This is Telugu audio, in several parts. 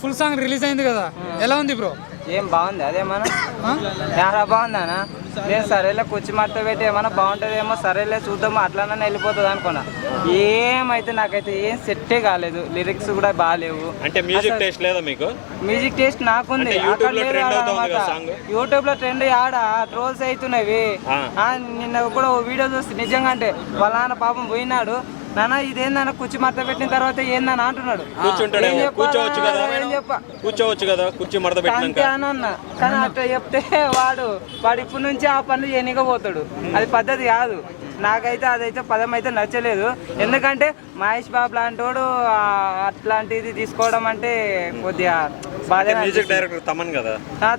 ఫుల్ సాంగ్ రిలీజ్ అయింది కదా. ఎలా ఉంది బ్రో? ఏం బాగుంది అదేమన్నా? చాలా బాగుందనా నేను సరేలే కుర్చీ మట్ట పెట్టి ఏమన్నా బాగుంటుందేమో సరేలే చూద్దాము అట్లానే వెళ్ళిపోతుంది అనుకున్నా. ఏమైతే నాకైతే ఏం సెట్టే కాలేదు లిరిక్స్ కూడా బాగాలేవు అంటే మ్యూజిక్ టేస్ట్ లేదా మీకు? మ్యూజిక్ టేస్ట్ నాకుంది? యూట్యూబ్లో ట్రెండ్ ఆడ ట్రోల్స్ అవుతున్నవి. నిన్న కూడా ఓ వీడియో చూస్తే నిజంగా అంటే వాళ్ళ నాన్న పాపం పోయినాడు. నాన్న ఇదేందన్న కుర్చీ మట్ట పెట్టిన తర్వాత ఏందని అంటున్నాడు? కూర్చోవచ్చు కదా? కూర్చోవచ్చు కదా? కుర్చీ మడత పెట్టినాక. అన్న కానీ అట్లా చెప్తే వాడు వాడు ఇప్పటి నుంచి ఆ పనులు చేయనికపోతాడు అది పద్ధతి కాదు. నాకైతే అదైతే పదం అయితే నచ్చలేదు. ఎందుకంటే మహేష్ బాబు లాంటి వాడు ఆ, అట్లాంటిది తీసుకోవడం అంటే కొద్దిగా బాధ మ్యూజిక్ డైరెక్టర్ తమన్ కదా?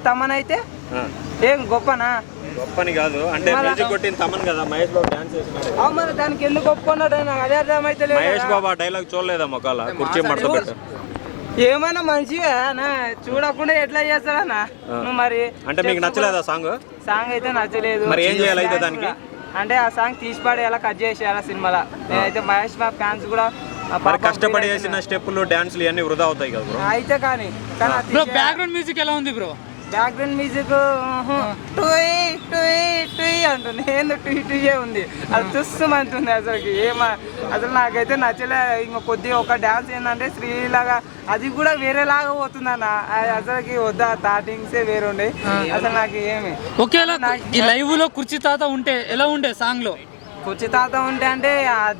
తమ్మనైతే ఆ. ఏం గొప్పనా? గొప్పని కాదు. అంటే మ్యూజిక్ కొట్టిన తమన్ కదా మహేష్ బాబు డాన్స్ చేసినాడు. అవు మరి దానికి ఎందుకు ఒప్పుకున్నాడు నాకు అదే అర్థమైతే లేదు? మహేష్ బాబు ఆ డైలాగ్ చూడలేదా మొక్కల కుర్చీ మడత పెట్ట. ఏమైనా మంచిగా అన్నా? చూడకుండా ఎట్లా చేస్తాడన్నా నువ్వు మరి అంటే మీకు నచ్చలేదా సాంగ్ సాంగ్ అయితే నచ్చలేదు. మరి ఏం చేయాలి అయితే దానికి? అంటే ఆ సాంగ్ తీసి పడేయాలా కట్ చేసేయాలా సినిమాలో? నేనైతే మహేష్ బాబు ఫ్యాన్స్ కూడా మరి కష్టపడి వేసిన స్టెప్పులు డాన్స్లు ఇవన్నీ వృధా అవుతాయి కదా బ్రో. అయితే కానీ కానీ బ్రో బ్యాక్గ్రౌండ్ మ్యూజిక్ ఎలా ఉంది బ్రో బ్యాక్గ్రౌండ్ మ్యూజిక్ టూయ్ టూయ్ టూయ్ అంటుంది. ఏందో టూయ్ టూయే ఉంది. అది తుస్సుమంటుంది అసలుకి. ఏమ అసలు నాకైతే నచ్చలే. ఇంకా కొద్దిగా ఒక డాన్స్ ఏంటంటే శ్రీలాగా అది కూడా వేరేలాగా పోతుందన్న. అది అసలుకి వద్దా? వేరే ఉండే అసలు నాకు ఏమి ఒకేలా ఈ లైవ్లో కుర్చీ తాత ఉంటే ఎలా ఉండే సాంగ్లో? కుర్చీ తాత ఉంటే అంటే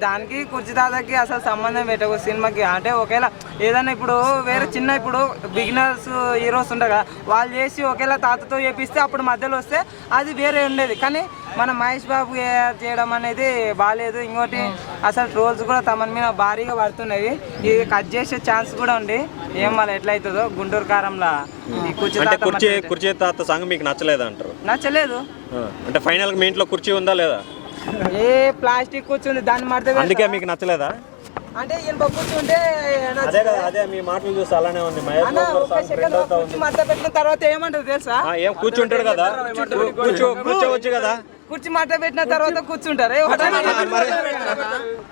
దానికి కుర్చీ తాతకి అసలు సంబంధం పెట్టకు సినిమాకి. అంటే ఒకేలా ఏదైనా ఇప్పుడు వేరే చిన్న ఇప్పుడు బిగినర్స్ హీరోస్ కదా వాళ్ళు చేసి ఒకేలా తాతతో చేపిస్తే అప్పుడు మధ్యలో వస్తే అది వేరే ఉండేది. కానీ మన మహేష్ బాబు చేయడం అనేది బాగాలేదు ఇంకోటి అసలు ట్రోల్స్ కూడా తమ మీద భారీగా పడుతున్నాయి. ఇది కట్ చేసే ఛాన్స్ కూడా ఉంది. ఏం మళ్ళీ ఎట్లయితుందో గుంటూరు కారంలా కుర్చీ తాత కుర్చీ మధ్య- కుర్చీ తాత సాంగ్ మీకు నచ్చలేదా. అంటారు నచ్చలేదు. అంటే ఫైనల్ మీ ఇంట్లో కుర్చీ ఉందా లేదా? ఏ ప్లాస్టిక్ కూర్చుంది దాన్ని మడత అందుకే మీకు నచ్చలేదా అంటే ఈయన కూర్చుంటే అదే కదా అదే మీ మాటలు చూస్తే అలానే ఉంది మహేష్ బాబు సాంగ్ అవుతా మడత పెట్టిన తర్వాత ఏమంటారు తెలుసా ఆ, ఏం కూర్చుంటాడు కదా కూర్చో కూర్చోవచ్చు కదా కుర్చీ మడత పెట్టిన తర్వాత కూర్చుంటారు?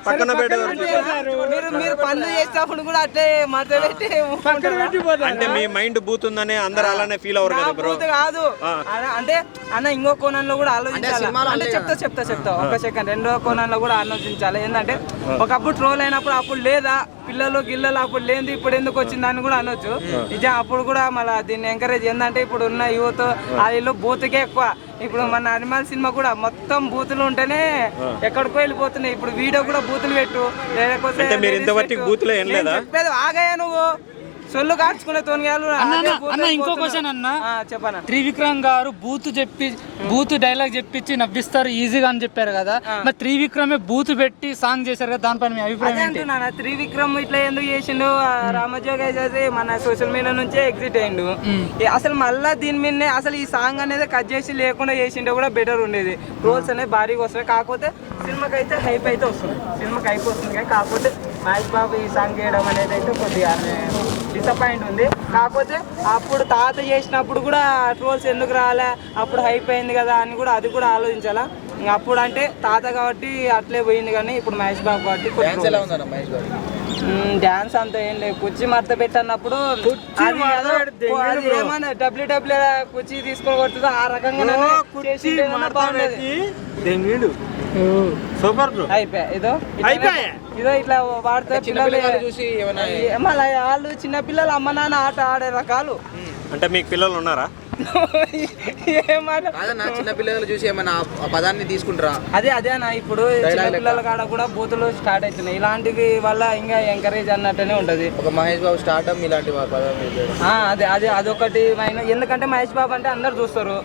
పక్కన మీరు మీరు పనులు చేసేటప్పుడు కూడా అట్లే మడత పెట్టి? అంటే మీ మైండ్ బూత్ ఉందని అందరు అలానే ఫీల్ అవ్వరు కదా బ్రో అంటే అన్న ఇంకో కోణంలో కూడా ఆలోచించాలి? అంటే చెప్తా చెప్తా చెప్తా. ఒక సెకండ్ రెండో కోణంలో కూడా ఆలోచించాలి? ఏంటంటే ఒకప్పుడు ట్రోల్ అయినప్పుడు అప్పుడు లేదా? పిల్లలు గిల్లలు అప్పుడు లేనిది ఇప్పుడు ఎందుకు వచ్చిందని కూడా అనొచ్చు. నిజం అప్పుడు కూడా మళ్ళీ దీన్ని ఎంకరేజ్ ఏంటంటే ఇప్పుడు ఉన్న యువత వాళ్ళు బూతుకే ఎక్కువ. ఇప్పుడు మన అనిమల్ సినిమా కూడా మొత్తం బూతులు ఉంటేనే ఎక్కడికో వెళ్ళిపోతున్నాయి. ఇప్పుడు వీడియో కూడా బూతులు పెట్టు. లేకపోతే? చెప్పేది ఆగాయా నువ్వు. సొల్లు కార్చుకునే తోనిగాలు అన్న, ఇంకో. క్వశ్చన్ అన్న. చెప్పనా? త్రివిక్రమ్ గారు బూత్ చెప్పి బూత్ డైలాగ్ చెప్పించి నవ్విస్తారు ఈజీగా అని చెప్పారు కదా. మరి త్రివిక్రమే బూత్ పెట్టి సాంగ్ చేశారు కదా దానిపైన మీ అభిప్రాయం త్రివిక్రమ్ ఇట్లా ఎందుకు చేసిండు? రామజోగ అయితే మన సోషల్ మీడియా నుంచే ఎగ్జిట్ అయ్యిండు అసలు మళ్ళా దీని మీదనే అసలు ఈ సాంగ్ అనేది కట్ చేసి లేకుండా చేసిండే కూడా బెటర్ ఉండేది. రోల్స్ అనేది భారీగా వస్తాయి కాకపోతే సినిమాకి అయితే హైప్ అయితే వస్తుంది. సినిమాకి హైప్ వస్తుంది కాకపోతే మహేష్ బాబు ఈ సాంగ్ చేయడం అనేది అయితే కొద్దిగా డిసప్పాయింట్ ఉంది. కాకపోతే అప్పుడు తాత చేసినప్పుడు కూడా ట్రోల్స్ ఎందుకు రాలే? అప్పుడు హైప్ అయింది కదా అని కూడా అది కూడా ఆలోచించాలా? ఇంకా అప్పుడు అంటే తాత కాబట్టి అట్లే పోయింది కానీ ఇప్పుడు మహేష్ బాబు కాబట్టి డాన్స్ అంత ఏం లేదు. కుర్చీ మడత పెట్టినప్పుడు ఏమన్నా డబ్ల్యూ డబ్ల్యూ కుర్చీ తీసుకొని కొడుతుందో ఆ రకంగా బాగుండేది. Super bro. అయిపోయా. ఇదో ఇట్లా- ఇదో ఇట్లా వాడితే పిల్లలు చూసి మళ్ళీ వాళ్ళు చిన్న పిల్లలు అమ్మ నాన్న ఆట ఆడే రకాలు. అంటే మీకు పిల్లలు ఉన్నారా? చిన్న పిల్లలు చూసి పదాన్ని తీసుకుంటారా? అదే అదే అన్న ఇప్పుడు చిన్న పిల్లల కాడ కూడా బూతులు స్టార్ట్ అవుతున్నాయి. ఇలాంటివి వల్ల ఇంకా ఎంకరేజ్ అన్నట్టునే ఉంటది. ఒక మహేష్ బాబు స్టార్టమ్ ఇలాంటి అదే అదే అదొకటి ఎందుకంటే మహేష్ బాబు అంటే అందరు చూస్తారు.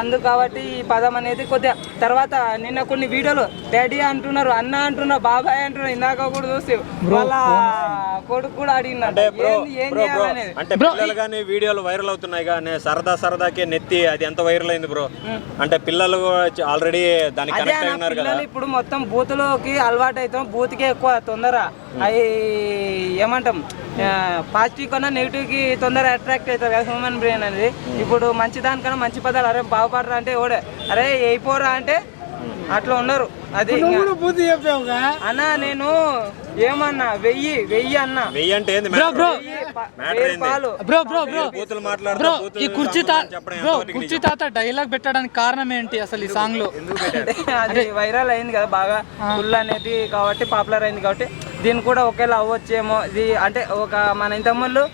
అందుకు కాబట్టి ఈ పదం అనేది కొద్దిగా తర్వాత నిన్న కొన్ని వీడియోలు డాడీ అంటున్నారు అన్న అంటున్నారు బాబాయ్ అంటున్నారు ఇందాక కూడా చూసి వాళ్ళ కొడుకు కూడా అడిగినట్టు అంటే బ్రో ఏంది ఏం చేయాలనేది అంటే పిల్లలు కానీ వీడియోలు వైరల్ అవుతున్నాయి కానీ సరదా సరదాకే నెత్తి అది ఎంత వైరల్ అయింది బ్రో అంటే పిల్లలు ఆల్రెడీ దానికి కనెక్ట్ కదా. పిల్లలు ఇప్పుడు మొత్తం బూతులోకి అలవాటు అవుతాం బూత్కే ఎక్కువ తొందర. అవి ఏమంటాం పాజిటివ్ కన్నా నెగిటివ్కి తొందర అట్రాక్ట్ అవుతారు కదా హ్యూమన్ బ్రెయిన్ అనేది. ఇప్పుడు మంచి దానికన్నా మంచి పదాలు అరే బాగుపడరా అంటే ఓడే. అరే అయిపోరా అంటే అట్లా ఉన్నారు. అది ఇంకా. బుద్ధి చెప్పావుగా? అన్న నేను ఏమన్నా వెయ్యి వెయ్యి అన్న. వెయ్యి అంటే ఏంది? Bro bro. Bro bro bro. Bro ఈ కుర్చీ తా బ్రో కుర్చీ తాత డైలాగ్ పెట్టడానికి కారణం ఏంటి అసలు ఈ సాంగ్లో? అంటే అది వైరల్ అయింది కదా బాగా ఫుల్ అనేది కాబట్టి పాపులర్ అయింది కాబట్టి. దీన్ని కూడా ఒకేలా అవ్వచ్చేమో ఇది అంటే ఒక మన ఇంతకుముందు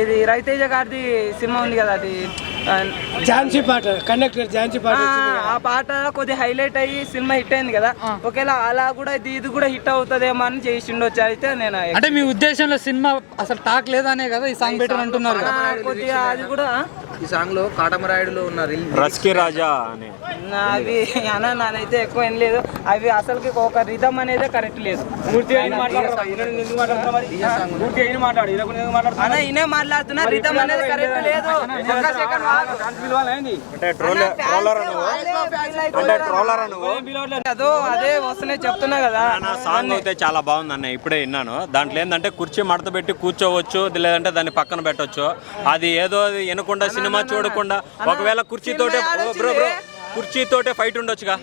ఇది రవితేజ గారిది సినిమా ఉంది కదా అది ఝాన్సీ పాట కండక్టర్ ఝాన్సీ పాట ఆ, పాట కొద్దిగా హైలైట్ అయ్యి సినిమా హిట్ అయింది కదా ఒకేలా అలా కూడా ఇది ఇది కూడా హిట్ అవుతుందేమో అని చేసిండొచ్చు అయితే నేను అంటే మీ ఉద్దేశంలో సినిమా అసలు టాక్ లేదనే కదా ఈ సాంగ్ పెట్టారు అంటున్నారు కొద్దిగా అది కూడా ఈ సాంగ్లో కాటమరాయుడులో ఉన్న రస్కి రాజా అని అవి అన్న నానైతే ఎక్కువ ఏం లేదు అవి అసలుకి ఒక రిధం అనేది కరెక్ట్ లేదు అన్న ఈయనే మాట్లాడుతున్నా రిధం అనేది కరెక్ట్ లేదు. అంటే ట్రోలర్ ట్రోలర్ నువ్వు? అంటే ట్రోలర్ నువ్వు? అదో అదే వస్తున్నాయి చెప్తున్నా కదా. నా సాంగ్ అయితే చాలా బాగుంది అన్న ఇప్పుడే విన్నాను. దాంట్లో ఏంటంటే కుర్చీ మడత పెట్టి కూర్చోవచ్చు లేదంటే దాన్ని పక్కన పెట్టొచ్చు. అది ఏదో అది వినకుండా సినిమా చూడకుండా. ఒకవేళ కుర్చీతోటే ఓ బ్రో బ్రో కుర్చీతోటే ఫైట్ ఉండొచ్చుగా.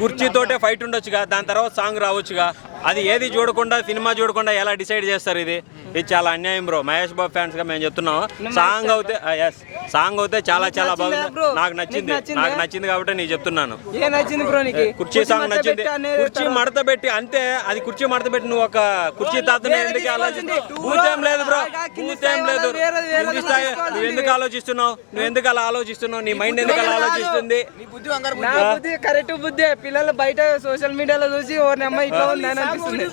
కుర్చీతోటే ఫైట్ ఉండొచ్చుగా. దాని తర్వాత సాంగ్ రావచ్చుగా. అది ఏది చూడకుండా సినిమా చూడకుండా ఎలా డిసైడ్ చేస్తారు ఇది? ఇది చాలా అన్యాయం బ్రో. మహేష్ బాబు ఫ్యాన్స్గా మేము చెప్తున్నాం. సాంగ్ అయితే ఎస్ సాంగ్ అయితే చాలా చాలా బాగుంది? నాకు నచ్చింది. నీకు నచ్చిందా? కాబట్టి నేను చెప్తున్నాను. కుర్చీ సాంగ్ నచ్చింది. కుర్చీ మడత పెట్టి అంతే. అది కుర్చీ మడత పెట్టి నువ్వు ఒక కుర్చీ తాతనే ఎందుకు ఆలోచించి. భూతేం లేదు బ్రో. భూతేం లేదు. నువ్వు ఎందుకు ఆలోచిస్తున్నావు? నువ్వు ఎందుకు అలా ఆలోచిస్తున్నావు? నీ మైండ్ ఎందుకు అలా ఆలోచిస్తుంది? కరెక్ట్ బుద్ధి. పిల్లలు బయట సోషల్ మీడియాలో చూసి ఓ అమ్మ ఇట్లా ఉంది అని అనిపిస్తుంది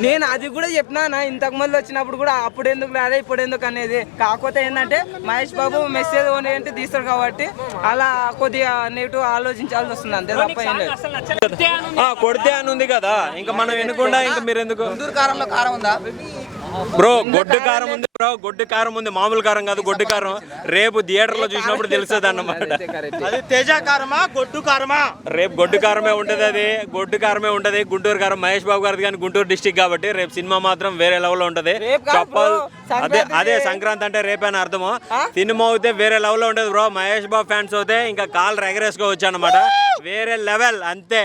నేను అది కూడా చెప్పినా నా ఇంతకు ముందు వచ్చినప్పుడు కూడా అప్పుడు ఎందుకు లేదా ఇప్పుడు ఎందుకు అనేది. కాకపోతే ఏంటంటే మహేష్ బాబు మెసేజ్ ఏంటి తీస్తారు కాబట్టి అలా కొద్దిగా నెగిటివ్ ఆలోచించాల్సి వస్తుంది. అంతే తప్ప ఏం లేదు. ఆ, కొడితే అని ఉంది కదా. ఇంకా మనం వినకుండా ఇంకా మీరు ఎందుకు కారంలో కారం ఉందా? బ్రో గొడ్డు కారం ఉంది బ్రో గొడ్డు కారం ఉంది. మామూలు కారం కాదు గొడ్డు కారం. రేపు థియేటర్లో చూసినప్పుడు తెలుస్తుంది అన్నమాట. అది తేజ కారమా గొడ్డు కారమా? రేపు గొడ్డు కారమే ఉంటది అది. గొడ్డు కారమే ఉంటది గుంటూరు కారం మహేష్ బాబు గారిది కానీ గుంటూరు డిస్టిక్ కాబట్టి రేపు సినిమా మాత్రం వేరే లెవెల్లో ఉంటది చెప్పాలి అదే. అదే సంక్రాంతి అంటే రేపే అని అర్థము. సినిమా అయితే వేరే లెవెల్లో ఉంటది బ్రో. మహేష్ బాబు ఫ్యాన్స్ అయితే ఇంకా కాల్ ఎగరేసుకోవచ్చు అన్నమాట. వేరే లెవెల్ అంతే.